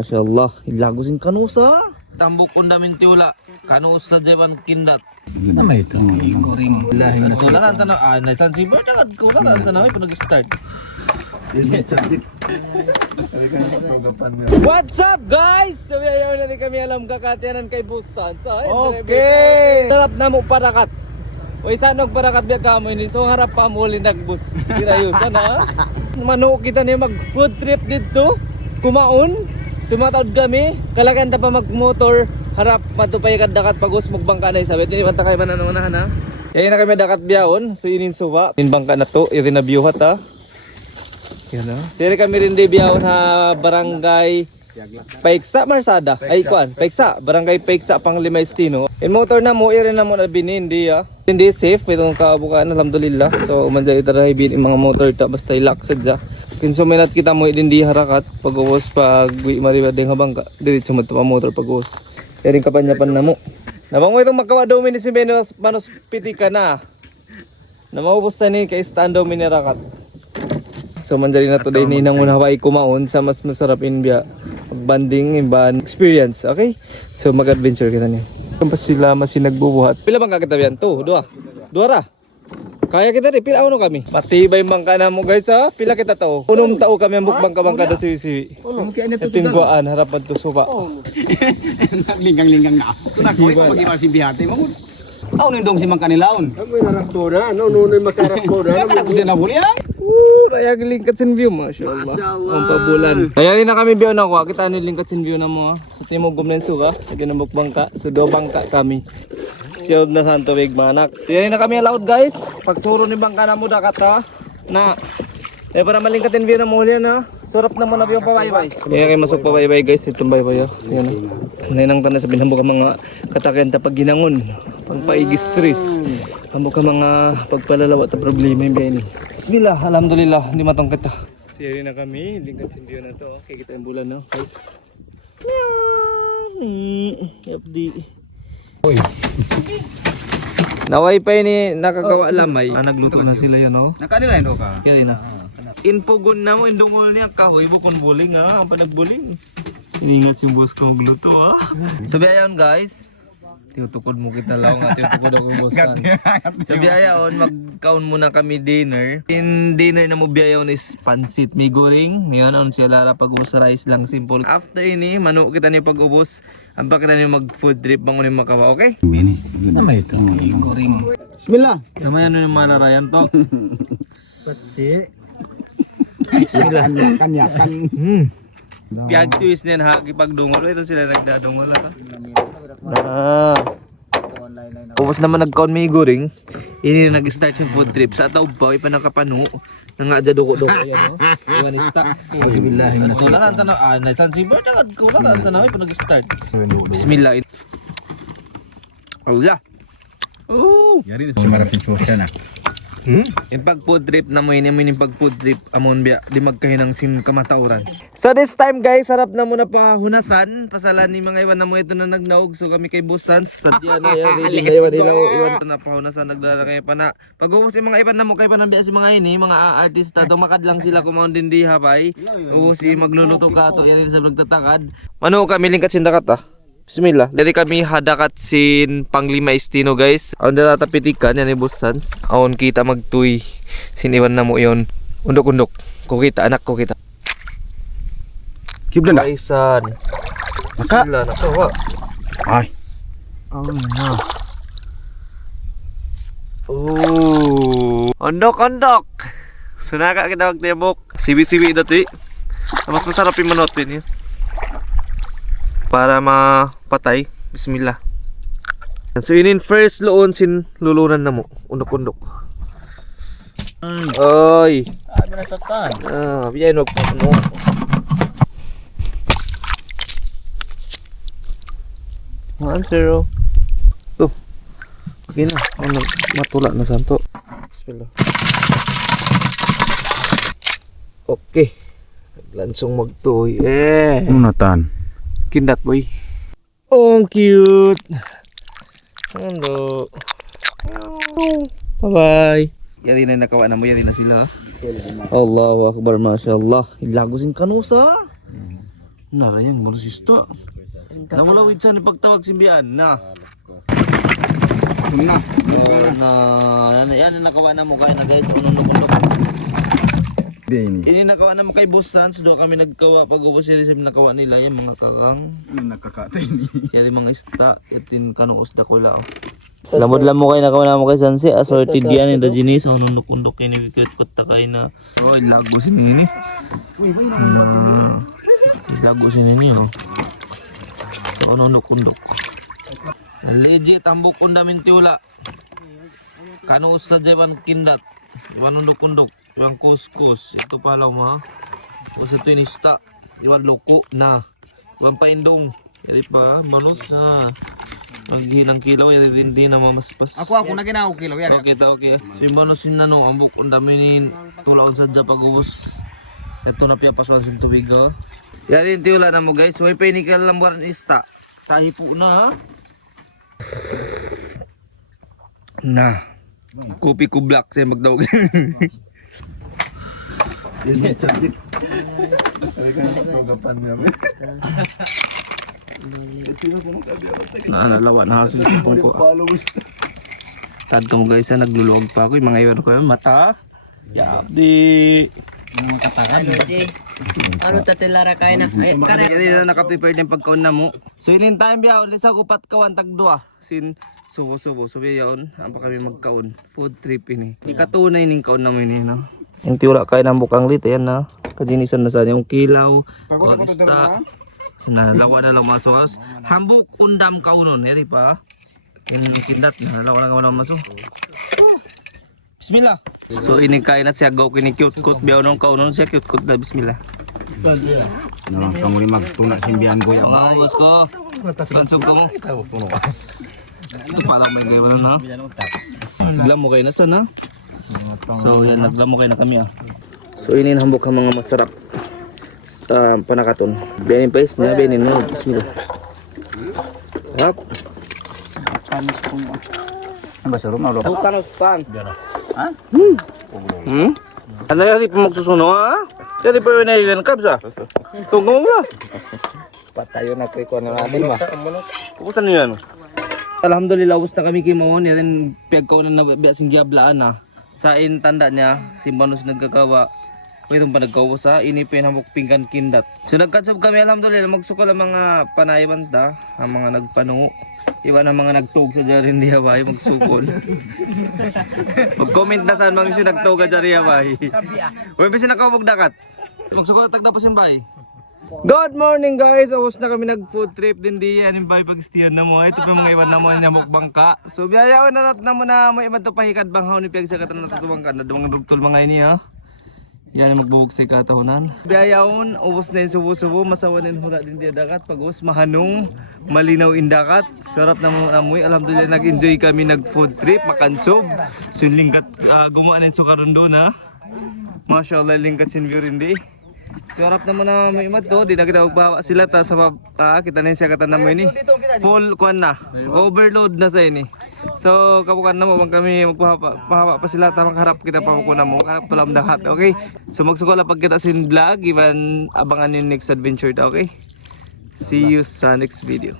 masyaallah. Ilagusin kanusa. Tambok kundamin tiula. Kanusa jeban kindat. Nama itu. Goreng. Lahing nasi. Kulatan tanaw. Naisan si Bert agad kulatan tanaw ay nag-start. What's up guys? So ayaw natin kami alam kakatianan kay Busan. So, okay. Harap na mo parakat. Uy, saan parakat biya kamo ini? So harap pa mo lindagbus. Kirayusan ha? Mano kita niya mag food trip dito. Kumaon. Sumatawad kami. Kalakan ta pa mag-motor. Harap matupay kad dakat pagos magbangka na isabit. Ini banta kay manan ha. Yayin na kami dakat biyaon. So inin suba. In bangka na to. Iri na biyuhat ha. Yan ha. Siri kami rin di biyaon ha barangay Paiksa Marsada. Ay kuan, Paiksa, barangay Paiksa Panglima Estino. In motor na mo iri na mo na binindi ha. Hindi safe itong kaabukan alhamdulillah. So umanda itarahay bin mga motor ta basta ilak sadya. Kinsuminat kita mo hindi harakat pag-uwas pag maribadeng habang ka diretso mo pa motor pag-uwas. Yaring kapanyapan na mo. Nabang mo itong magkawa daw ni si Benos Manos Pitika na. Namaubos na ni kay stando minirakat. So mandali na today ni nang unaway kumaon sa mas masarap inbya banding imban experience, okay? So mag-adventure kita niya. Kung pa sila masinagbubuhat. Pila bang kakitabihan to? Dua. Dua ra. Kaya kita rin, pila ano kami? Matibay bangka na mo guys ha? Pila kita to? Unong tao kami ang bukbangka-bangka na siwi-siwi. Natingguan, harapan to suba. Linggang-linggang na ako. Kunakoy ko mag-iwasin bihate mo. Ako nindong si Mang Kanilaon. Ako yung naraktura, no? Nunoy makaraktura. Kaya ko din nabuli yan. Raya lingkat sin view, masyaallah. Ang pabulan. Kaya rin na kami view na ko. Kita ni lingkat sin view na mo. Sa timog gumnen suga. Lagi na bukbangka. Sa do bangka kami. Siyod na santo big manak. Kaya rin na kami allowed guys. Pagsuro ni bangka na mo dakat ha. Na. Eh para malingkatin view na mo yan ha. Sarap naman na yung pabaybay. Kaya kayo masok pabaybay guys. Itong baybay ha. Yan ha. Nainang ka na sabihin mo ka mga katakyan tapag ginangon. Pagpaigis stress. Amo ka mga pagpalalawa ta problema yung biyahin. Bismillah, alhamdulillah, hindi matong kita. Siri na kami, lingkat hindi na to. Okay, kita yung bulan no, guys. FD. Naway pa ni nakagawa lamay. Nagluto na sila yan no. Nakanila yun ka? Yan na. Inpugon na mo, indungol niya kahoy bukon buling ha, ang panagbuling. Iningat si boss ko magluto ha. Sabi ayan guys. Tiutukod mo kita lang at tiutukod ako yung bossan. Sa biyayaon, magkaon muna kami dinner. In dinner na mo biyayaon is pansit. May goring. Ngayon, ano siya lara pag-ubos sa rice lang. Simple. After ini, manok kita niyo pag-ubos. Ang kita niyo mag-food trip bangon yung makawa. Okay? Mini. Nama itu. Goreng. Bismillah. Kamay ano yung malarayan to? Patsi. Bismillah. Yakan. Piag twist niyan ha. Kipagdungol. Ito sila nagdadungol ha. Ubos naman nagkaon may goring. Ini na nag-start yung food trip. Sa taob pa, ipa nakapano. Nangadya doko-doko yan, no? Iwan istak. Alhamdulillah. Kulatan tanaw. Naisan si Bert agad. Kulatan tanaw, ipa nag-start. Bismillah. Allah. Oh. Yari na sumarap yung susa na. Yung pag food trip na mo yun yung pag food trip amon biya di magkahinang sim kamatauran. So this time guys, sarap na muna pa hunasan. Pasalan ni mga iwan na mo ito na nagnaog. So kami kay Busan sadya na yan. Iwan ito na pa hunasan nagdara kayo pa na. Pag-ubos yung mga iwan na mo kayo pa nabiya si mga ini, mga artista. Dumakad lang sila kumaon din di hapay. Ubos si magluluto ka to. Yan sa nagtatakad. Mano kami lingkat sindakat ah. Bismillah. Dari kami hadakat sin Panglima Estino guys. Aon na tatapitikan yan ni Bussans. Aon kita magtuy. Siniwan na mo yon. Undok-undok. Kukita anak ko kita. Kiblan na. Aisan. Maka. Bismillah na to. Ay. Oh na. Oh. Undok-undok. Sunaka kita magtembok. Siwi-siwi dati. Mas masarap yung manot yun. Para mapatay. Bismillah. So inin first loon sin lulunan na mo. Undok-undok. Oy. Ano na satan? Biyain wag pa mo. Zero. Tuh. Okay na. Matula na santo. Bismillah. Okay. Lansong magtuoy. Unatan. Kindat boy. Oh, cute. Hello. Bye-bye. Yari na nakawa na mo, yari na sila. Allahu Akbar, masyaallah. Ilagusin kanusa. Narayang malusista. Namulawid sa ni pagtawag simbihan na. Una. Yan ang nakawa na mo kaya na guys. Unong-unong. Bini. Ini nakawa na mo kay Boss Sans. Doon kami nagkawa. Pag-ubos sila sa nakawa nila yung mga kakang. Nakakatay ni. Kaya yung mga ista. Itin kanong usda ko lao. Lamod lang mo kayo nakawa na mo kay Sansi. Assorted yan yung dajinis. Unong-unong kinigikot takay na. Oh, ilago sinini. Uy, may naman. Ilago sinini oh. Unong-unong. Legit ang bukon namin tiula. Kano sa Japan kindat. Iwan undok-undok. Iwan kuskus. Ito pala mo. Kasi ito inista. Iwan loko na. Iwan paindong. Yari pa. Malos na. Maghilang kilaw. Yari din na mamaspas. Ako na ginaw kilaw yan. Okay ta okay. Simbano sinano ang bukon namin tulaon sa Japan ubos. Ito na piyapasuan sa tubig oh. Yari tiula na mo guys. May pinikal lambaran ista. Sahi po na ha. Na kopi ko black saya magdawag. Naalalawa na hasil ko. Tad ko guys na nagluluwag pa ako yung mga iwan ko yung mata. Ya di Ano tatilara kaya na? Ay, Kaya na naka-prepare din pagkaon na mo. So yun time biya ulit sa kupat kawan tagdua. Sin subo-subo. So yaon ang pa kami magkaon. Food trip ini. Ikatunay ning kaon na mo ini no. Yung tiwala kay nang bukang lit yan na. Kajinisan na sa yung kilaw. Pagod ako to dara. Sinalawa na lang masos. Hambuk undam kaunon eri pa. Yung kindat na lawa na masuk. Bismillah. So ini kain na siya gaw kini cute-cute biyaw nung kaunon siya cute-cute na bismillah. No, kamu magtuna simbihan ko yan. Mga ubos ko. Lansog ko mo. Ito pala may gaya wala na. Naglamo kayo na sana. So yan naglamo kayo na kami ah. So ini hambok ang mga masarap. Panakaton. Benin paste na benin mo. Bismillah. Hap. Ang basa rum na lo. panos pan. Ano yan pa magsusuno ha? Jadi pa yun na ilan kabs ah. Tunggu mo ba? Patayo na kay ko na natin ba. Pukusan nyo yan. Alhamdulillah ubos na kami kimawon. Yan piyagkaw na nabiyasing giablaan ah. Sa tanda niya, simbanos nagkakawa. Pwede pa nagkawas ha. Inipin hamok pingkan kindat. So nagkatsab kami alhamdulillah. Magsukol ang mga panayaman ta. Ang mga nagpanungo. Iba na mga nagtug sa Jarin Diabay magsukol. Mag-comment na saan mga nagtug sa Jarin Diabay. Uy, basi nakawag dakat. Magsukol na tagda pa simbay. Good morning guys! Awas na kami nag-food trip din diyan. Yung bay pag-stiyan na mo. Ito pa mga iwan na mo na mukbangka. So biyayawan na natin na mo na mo iban to pahikad bang haw ni Piag sa katan natutubang ka na dumang rugtol mga ini ha. Yan ang magbubog sa katahunan. Biyayawon, ubos na yung subo-subo, masawan yung hura din diya dakat. Pag-ubos, mahanong, malinaw indakat. Sarap na mo amoy. Alhamdulillah, nag-enjoy kami nag-food trip, makansob. So lingkat, gumaan yung sukaron doon ha. Mashallah, lingkat sin view rin di. Sarap na mo na may imat to. Di na kita magbawa sila ta sa kita na yung siya katan na mo ini. Full kuan na. Overload na sa ini. So kabukan na mo bang kami magpahaba pa sila ta makaharap kita pa ko na mo. Harap tulam dahat. Okay? So magsukola pag kita sin vlog. Iban abangan yung next adventure ta. Okay? See you sa next video.